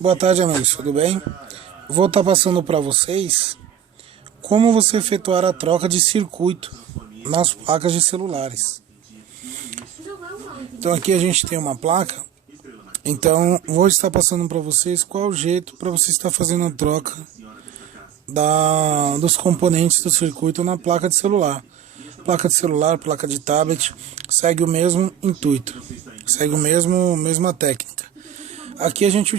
Boa tarde, amigos, tudo bem? Vou estar passando para vocês como você efetuar a troca de circuito nas placas de celulares. Então aqui a gente tem uma placa, então vou estar passando para vocês qual o jeito para você estar fazendo a troca dos componentes do circuito na placa de celular. Placa de celular, placa de tablet, segue o mesmo intuito, segue mesma técnica. Aqui a gente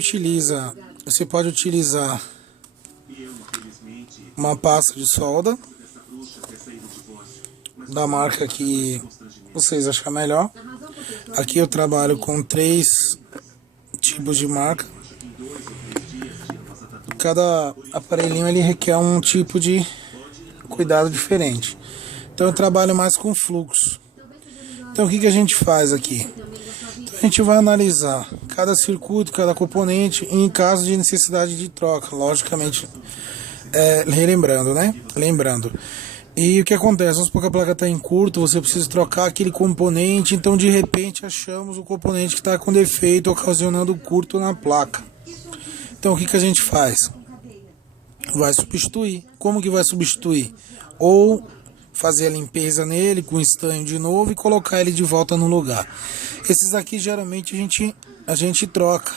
você pode utilizar uma pasta de solda da marca que vocês acham melhor. Aqui eu trabalho com 3 tipos de marca. Cada aparelhinho ele requer um tipo de cuidado diferente. Então eu trabalho mais com fluxo. Então o que a gente faz aqui? Então, a gente vai analisar cada circuito, cada componente em caso de necessidade de troca, logicamente relembrando, né? Lembrando. E o que acontece? Vamos supor que a placa está em curto, você precisa trocar aquele componente, então de repente achamos o componente que está com defeito, ocasionando curto na placa. Então o que a gente faz? Vai substituir. Como que vai substituir? Ou fazer a limpeza nele com estanho de novo e colocar ele de volta no lugar. Esses aqui geralmente a gente troca.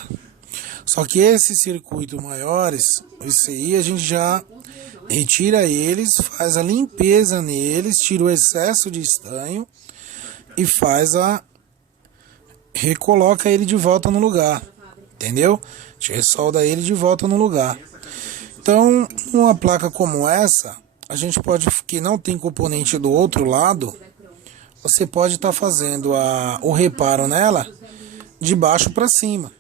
Só que esses circuitos maiores, esse aí a gente já retira eles, faz a limpeza neles, tira o excesso de estanho e recoloca ele de volta no lugar. Entendeu? A gente ressolda ele de volta no lugar. Então, numa placa como essa, a gente pode, que não tem componente do outro lado, você pode estar fazendo o reparo nela de baixo para cima.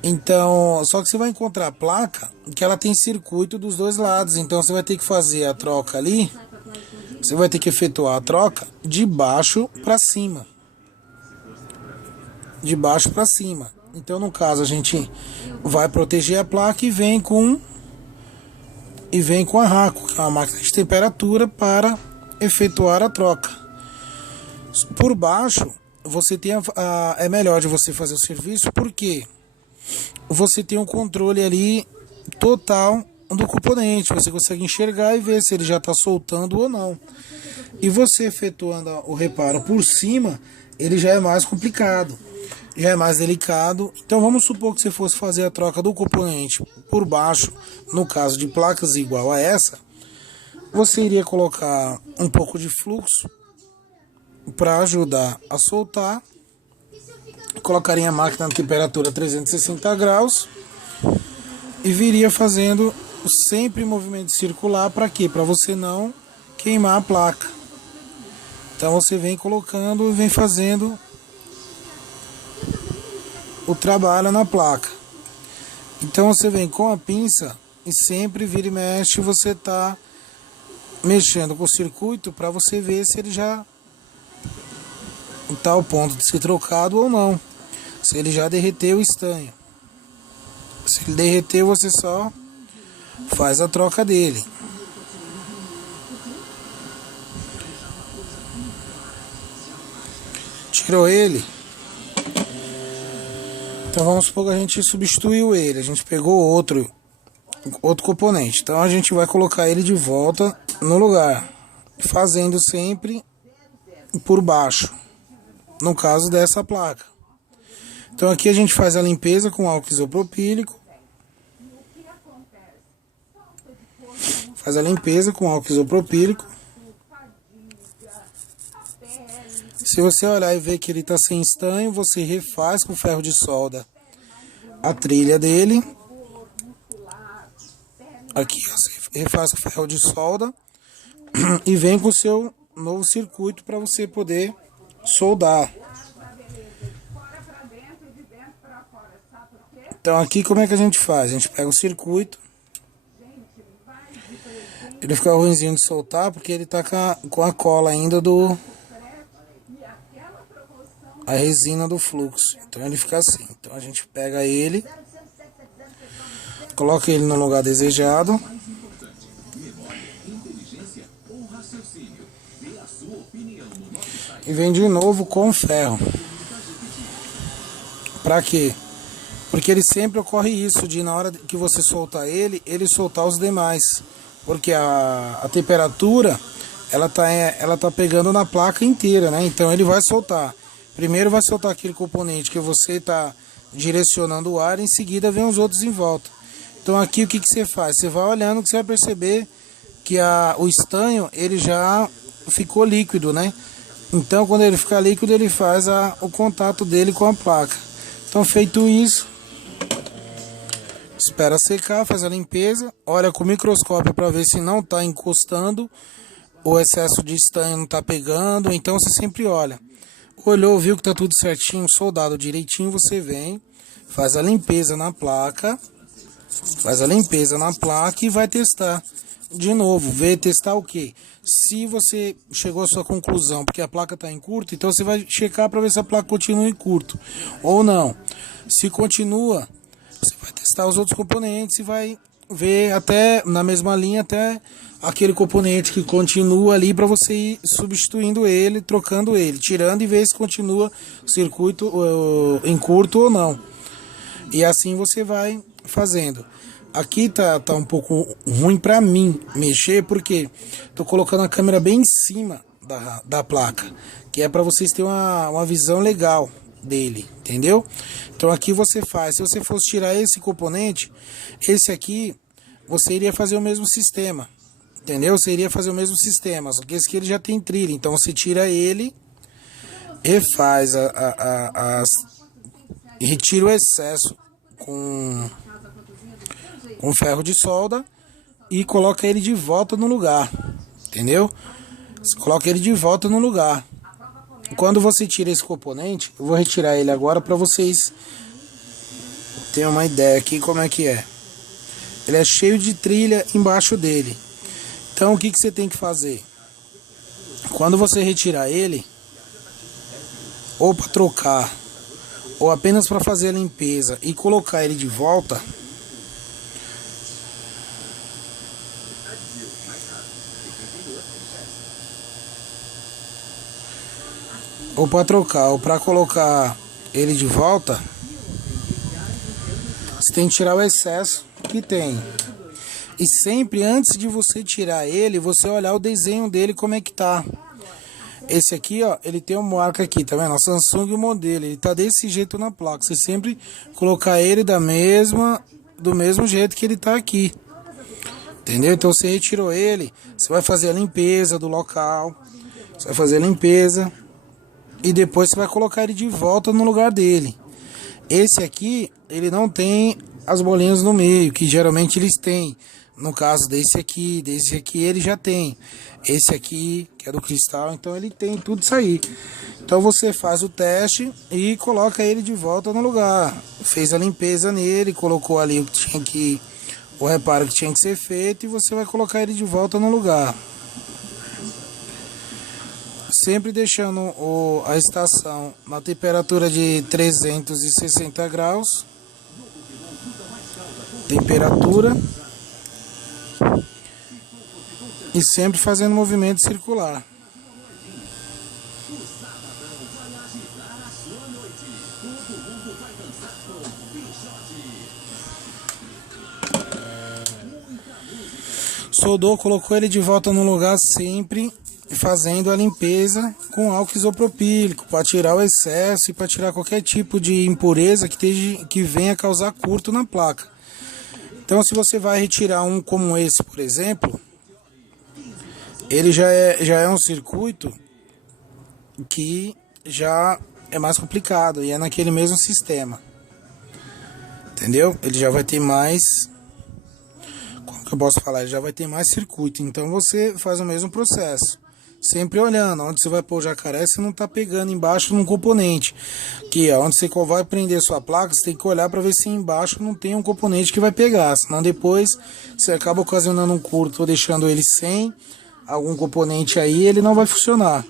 Então, só que você vai encontrar a placa que ela tem circuito dos dois lados. Então você vai ter que fazer a troca ali. Você vai ter que efetuar a troca de baixo para cima. De baixo para cima. Então no caso a gente vai proteger a placa e vem com a Raco, que é uma máquina de temperatura, para efetuar a troca. Por baixo você tem é melhor de você fazer o serviço, porque você tem um controle ali total do componente, você consegue enxergar e ver se ele já está soltando ou não. E você efetuando o reparo por cima, ele já é mais complicado, já é mais delicado. Então vamos supor que você fosse fazer a troca do componente por baixo, no caso de placas igual a essa, você iria colocar um pouco de fluxo para ajudar a soltar. Colocaria a máquina na temperatura 360 graus e viria fazendo sempre movimento circular. Para quê? Para você não queimar a placa. Então você vem colocando e vem fazendo o trabalho na placa. Então você vem com a pinça e sempre vira e mexe, você está mexendo com o circuito para você ver se ele já está ao ponto de ser trocado ou não. Se ele já derreteu o estanho. Se ele derreteu, você só faz a troca dele. Tirou ele. Então vamos supor que a gente substituiu ele. A gente pegou outro componente. Então a gente vai colocar ele de volta no lugar. Fazendo sempre por baixo. No caso dessa placa. Então aqui a gente faz a limpeza com álcool isopropílico. Faz a limpeza com álcool isopropílico. Se você olhar e ver que ele está sem estanho, você refaz com ferro de solda a trilha dele. Aqui você refaz com ferro de solda e vem com o seu novo circuito para você poder soldar. Então aqui como é que a gente faz? A gente pega o circuito. Ele fica ruimzinho de soltar porque ele tá com a cola ainda a resina do fluxo. Então ele fica assim. Então a gente pega ele, coloca ele no lugar desejado. E vem de novo com ferro. Para quê? Porque ele sempre ocorre isso, de na hora que você soltar ele soltar os demais. Porque a temperatura, ela tá pegando na placa inteira, né? Então ele vai soltar. Primeiro vai soltar aquele componente que você está direcionando o ar, em seguida vem os outros em volta. Então aqui o que você faz? Você vai olhando que você vai perceber que o estanho ele já ficou líquido, né? Então quando ele ficar líquido ele faz o contato dele com a placa. Então feito isso, espera secar, faz a limpeza, olha com o microscópio para ver se não está encostando, o excesso de estanho não está pegando, então você sempre olha. Olhou, viu que está tudo certinho, soldado direitinho, você vem, faz a limpeza na placa, e vai testar de novo, testar o que? Se você chegou à sua conclusão, porque a placa está em curto, então você vai checar para ver se a placa continua em curto ou não. Se continua, você vai testar os outros componentes e vai ver até na mesma linha, até aquele componente que continua ali, para você ir substituindo ele, trocando ele, tirando e ver se continua o circuito em curto ou não. E assim você vai fazendo. Aqui tá um pouco ruim para mim mexer, porque tô colocando a câmera bem em cima da placa, que é para vocês terem uma visão legal dele, entendeu? Então aqui você faz, se você fosse tirar esse componente, esse aqui, você iria fazer o mesmo sistema, entendeu? Você iria fazer o mesmo sistema, só que esse aqui ele já tem trilha, então você tira ele, refaz retira o excesso com ferro de solda e coloca ele de volta no lugar, entendeu? Você coloca ele de volta no lugar. Quando você tira esse componente, eu vou retirar ele agora para vocês terem uma ideia aqui como é que é. Ele é cheio de trilha embaixo dele. Então o que você tem que fazer? Quando você retirar ele, ou para trocar, ou apenas para fazer a limpeza e colocar ele de volta, ou para trocar, ou para colocar ele de volta, você tem que tirar o excesso que tem. E sempre antes de você tirar ele, você olhar o desenho dele como é que tá. Esse aqui, ó, ele tem uma marca aqui, tá vendo? O Samsung modelo, ele tá desse jeito na placa. Você sempre colocar ele do mesmo jeito que ele tá aqui. Entendeu? Então você retirou ele, você vai fazer a limpeza do local. Você vai fazer a limpeza e depois você vai colocar ele de volta no lugar dele. Esse aqui, ele não tem as bolinhas no meio, que geralmente eles têm. No caso desse aqui ele já tem. Esse aqui, que é do cristal, então ele tem tudo isso aí. Então você faz o teste e coloca ele de volta no lugar. Fez a limpeza nele, colocou ali o reparo que tinha que ser feito e você vai colocar ele de volta no lugar. Sempre deixando a estação na temperatura de 360 graus. Temperatura. E sempre fazendo movimento circular. Soldou, colocou ele de volta no lugar, sempre fazendo a limpeza com álcool isopropílico para tirar o excesso e para tirar qualquer tipo de impureza que venha causar curto na placa. Então se você vai retirar um como esse, por exemplo, ele já é um circuito que já é mais complicado e é naquele mesmo sistema, entendeu? Ele já vai ter mais, como que eu posso falar? Ele já vai ter mais circuito, então você faz o mesmo processo. Sempre olhando, onde você vai pôr o jacaré, você não está pegando embaixo num componente. Que é onde você vai prender sua placa, você tem que olhar para ver se embaixo não tem um componente que vai pegar. Senão depois você acaba ocasionando um curto ou deixando ele sem algum componente aí, ele não vai funcionar.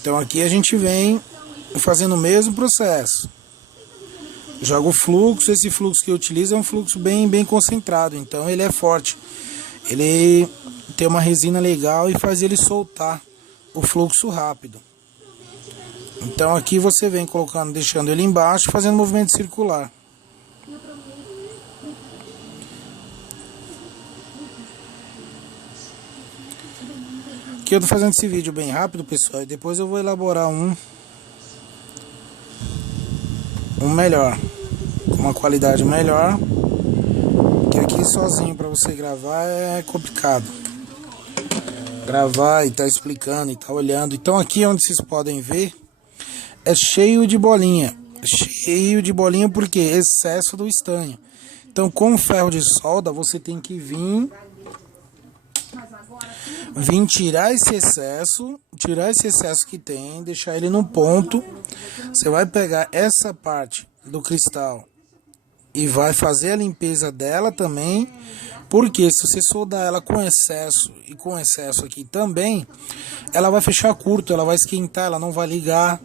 Então aqui a gente vem fazendo o mesmo processo. Joga o fluxo, esse fluxo que eu utilizo é um fluxo bem concentrado, então ele é forte. Ele tem uma resina legal e faz ele soltar o fluxo rápido. Então aqui você vem colocando, deixando ele embaixo, fazendo movimento circular. Aqui eu tô fazendo esse vídeo bem rápido, pessoal, e depois eu vou elaborar um melhor, com uma qualidade melhor, que aqui sozinho para você gravar é complicado. Gravar e tá explicando e tá olhando. Então aqui onde vocês podem ver é cheio de bolinha. Cheio de bolinha porque excesso do estanho. Então com o ferro de solda você tem que vir tirar esse excesso que tem, deixar ele no ponto. Você vai pegar essa parte do cristal e vai fazer a limpeza dela também, porque se você soldar ela com excesso e com excesso aqui também, ela vai fechar curto, ela vai esquentar, ela não vai ligar,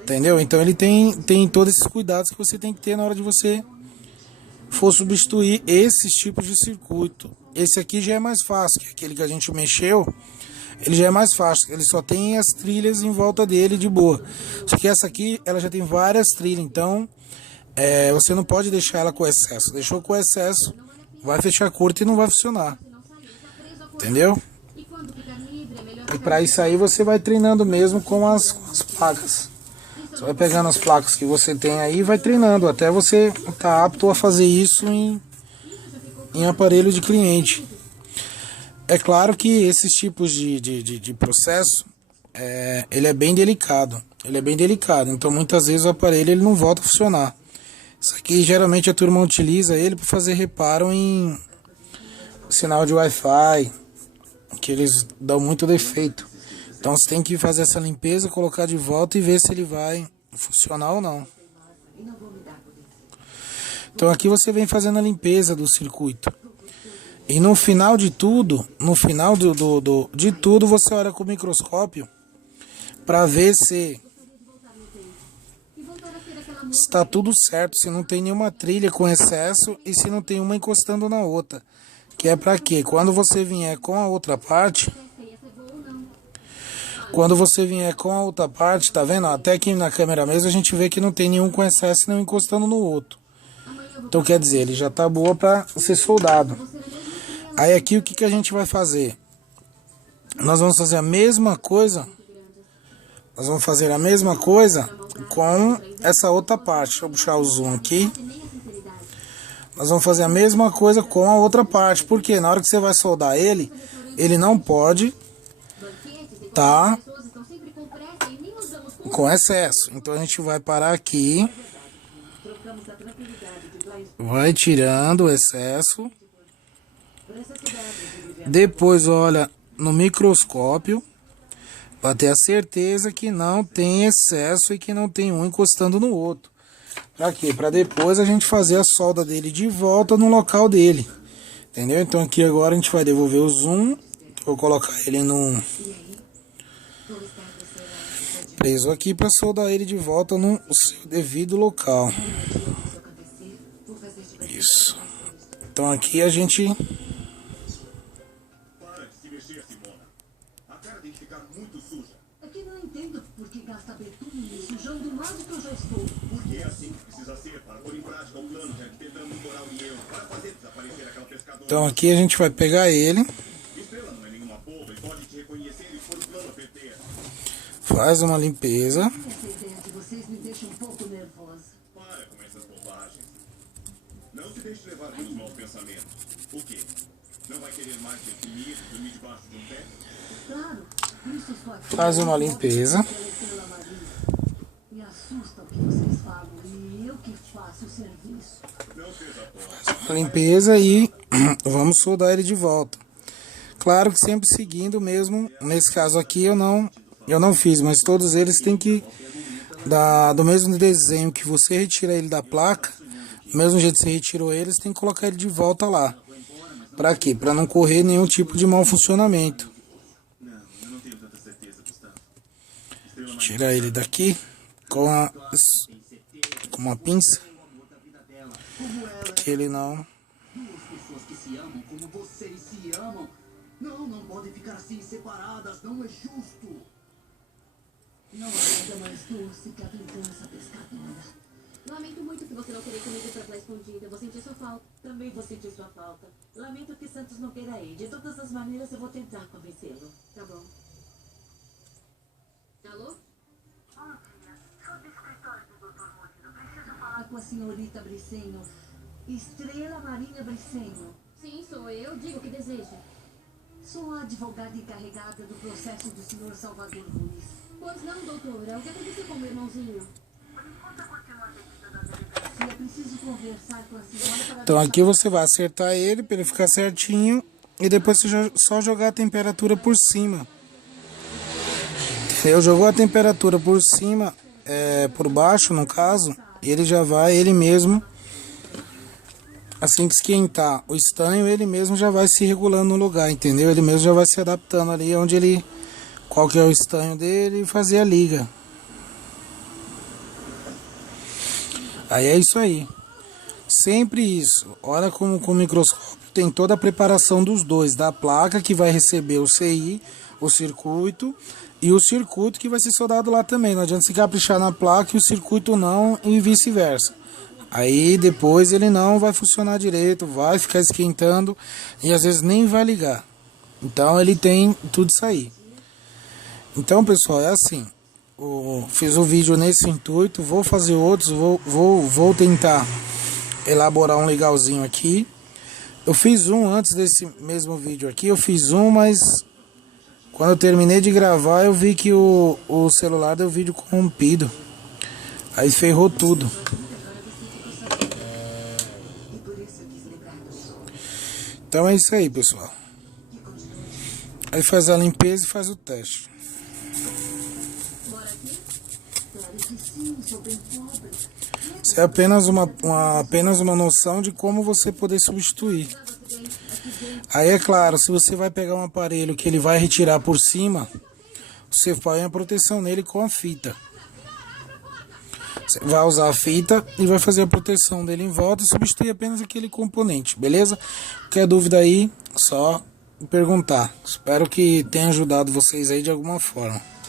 entendeu? Então ele tem todos esses cuidados que você tem que ter na hora de você for substituir esses tipos de circuito. Esse aqui já é mais fácil, que aquele que a gente mexeu, ele já é mais fácil, ele só tem as trilhas em volta dele de boa. Só que essa aqui, ela já tem várias trilhas, então você não pode deixar ela com excesso. Deixou com excesso, vai fechar curto e não vai funcionar. Entendeu? E para isso aí você vai treinando mesmo com as placas. Você vai pegando as placas que você tem aí e vai treinando até você estar apto a fazer isso em aparelho de cliente. É claro que esses tipos de processo, ele é bem delicado. Ele é bem delicado, então muitas vezes o aparelho ele não volta a funcionar. Isso aqui geralmente a turma utiliza ele para fazer reparo em sinal de Wi-Fi, que eles dão muito defeito. Então você tem que fazer essa limpeza, colocar de volta e ver se ele vai funcionar ou não. Então aqui você vem fazendo a limpeza do circuito. E no final de tudo, de tudo, você olha com o microscópio para ver se está tudo certo, se não tem nenhuma trilha com excesso e se não tem uma encostando na outra. Que é para quê? Quando você vier com a outra parte, tá vendo? Até aqui na câmera mesmo a gente vê que não tem nenhum com excesso e não encostando no outro. Então quer dizer, ele já tá boa para ser soldado. Aí aqui o que a gente vai fazer? Nós vamos fazer a mesma coisa. Com essa outra parte. Deixa eu puxar o zoom aqui. Nós vamos fazer a mesma coisa com a outra parte. Porque na hora que você vai soldar ele não pode tá com excesso. Então a gente vai parar aqui. Vai tirando o excesso. Depois olha no microscópio para ter a certeza que não tem excesso e que não tem um encostando no outro. Para quê? Para depois a gente fazer a solda dele de volta no local dele. Entendeu? Então aqui agora a gente vai devolver o zoom. Vou colocar ele no preso aqui para soldar ele de volta no seu devido local. Isso. Então aqui a gente Então aqui a gente vai pegar ele, faz uma limpeza. Faz uma limpeza. Faz uma limpeza e vamos soldar ele de volta. Claro que sempre seguindo mesmo. Nesse caso aqui eu não fiz, mas todos eles têm que dar do mesmo desenho que você retira ele da placa. Do mesmo jeito que você retirou eles, tem que colocar ele de volta lá. Para quê? Para não correr nenhum tipo de mau funcionamento. Tirar ele daqui com uma pinça, porque ele não podem ficar assim separadas, não é justo. Não há nada mais doce que a vingança pescadora. Lamento muito que você não querer comigo pra lá escondida. Vou sentir sua falta. Também vou sentir sua falta. Lamento que Santos não queira ir. De todas as maneiras, eu vou tentar convencê-lo. Tá bom. Alô? Bom dia, sou do escritório do Dr. Murilo. Preciso falar Com a senhorita Bricenho. Estrela Marinha Bricenho. Sim, sou eu. Diga o que deseja. Sou a advogada encarregada do processo do senhor Salvador Ruiz. Pois não, doutora. O que aconteceu com o meu irmãozinho? por enquanto eu continuo atendendo na delegacia. Se é preciso conversar com a senhora para... Então aqui você vai acertar ele para ele ficar certinho e depois você só jogar a temperatura por cima. Eu jogou a temperatura por cima, por baixo no caso, ele já vai, ele mesmo, assim que esquentar o estanho, ele mesmo já vai se regulando no lugar, entendeu? Ele mesmo já vai se adaptando ali onde ele, qual que é o estanho dele e fazer a liga. Aí é isso aí. Sempre isso. Olha como com o microscópio tem toda a preparação dos dois, da placa que vai receber o CI, o circuito, e o circuito que vai ser soldado lá também. Não adianta se caprichar na placa e o circuito não, e vice-versa. Aí depois ele não vai funcionar direito, vai ficar esquentando e às vezes nem vai ligar. Então ele tem tudo isso aí. Então, pessoal, é assim. Fiz o vídeo nesse intuito, vou fazer outros, vou tentar elaborar um legalzinho aqui. Eu fiz um antes desse mesmo vídeo aqui, eu fiz um, mas quando eu terminei de gravar eu vi que o celular deu vídeo corrompido. Aí ferrou tudo. Então é isso aí, pessoal. Aí faz a limpeza e faz o teste. Isso é apenas uma noção de como você poder substituir. Aí é claro, se você vai pegar um aparelho que ele vai retirar por cima, você põe a proteção nele com a fita. Você vai usar a fita e vai fazer a proteção dele em volta e substituir apenas aquele componente, beleza? Qualquer dúvida aí, só perguntar. Espero que tenha ajudado vocês aí de alguma forma.